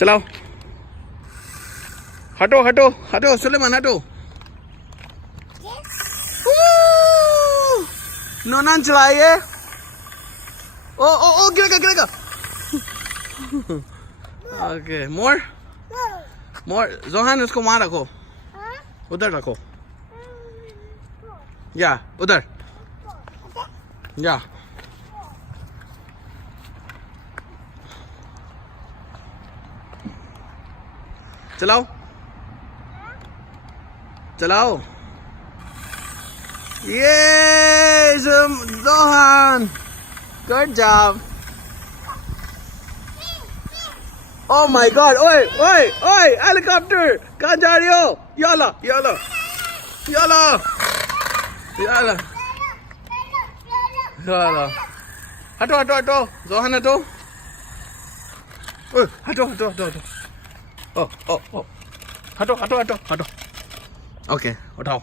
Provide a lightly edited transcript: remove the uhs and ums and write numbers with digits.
चलाओ हटो हटो हटो सुलेमान हटो नोनान चलाइए ओ ओ ओ गिरेगा गिरेगा ओके मोर जोहान उसको वहां रखो उधर रखो या उधर या चलाओ चलाओ ये Zohan good job oh my god ओए ओए ओए हेलीकॉप्टर कहाँ जा रही हो याला याला याला याला याला हटो हटो हटो Zohan हटो ओए हटो हटो हटो हटो ओ ओ ओ हटो हटो हटो हटो ओके उठाओ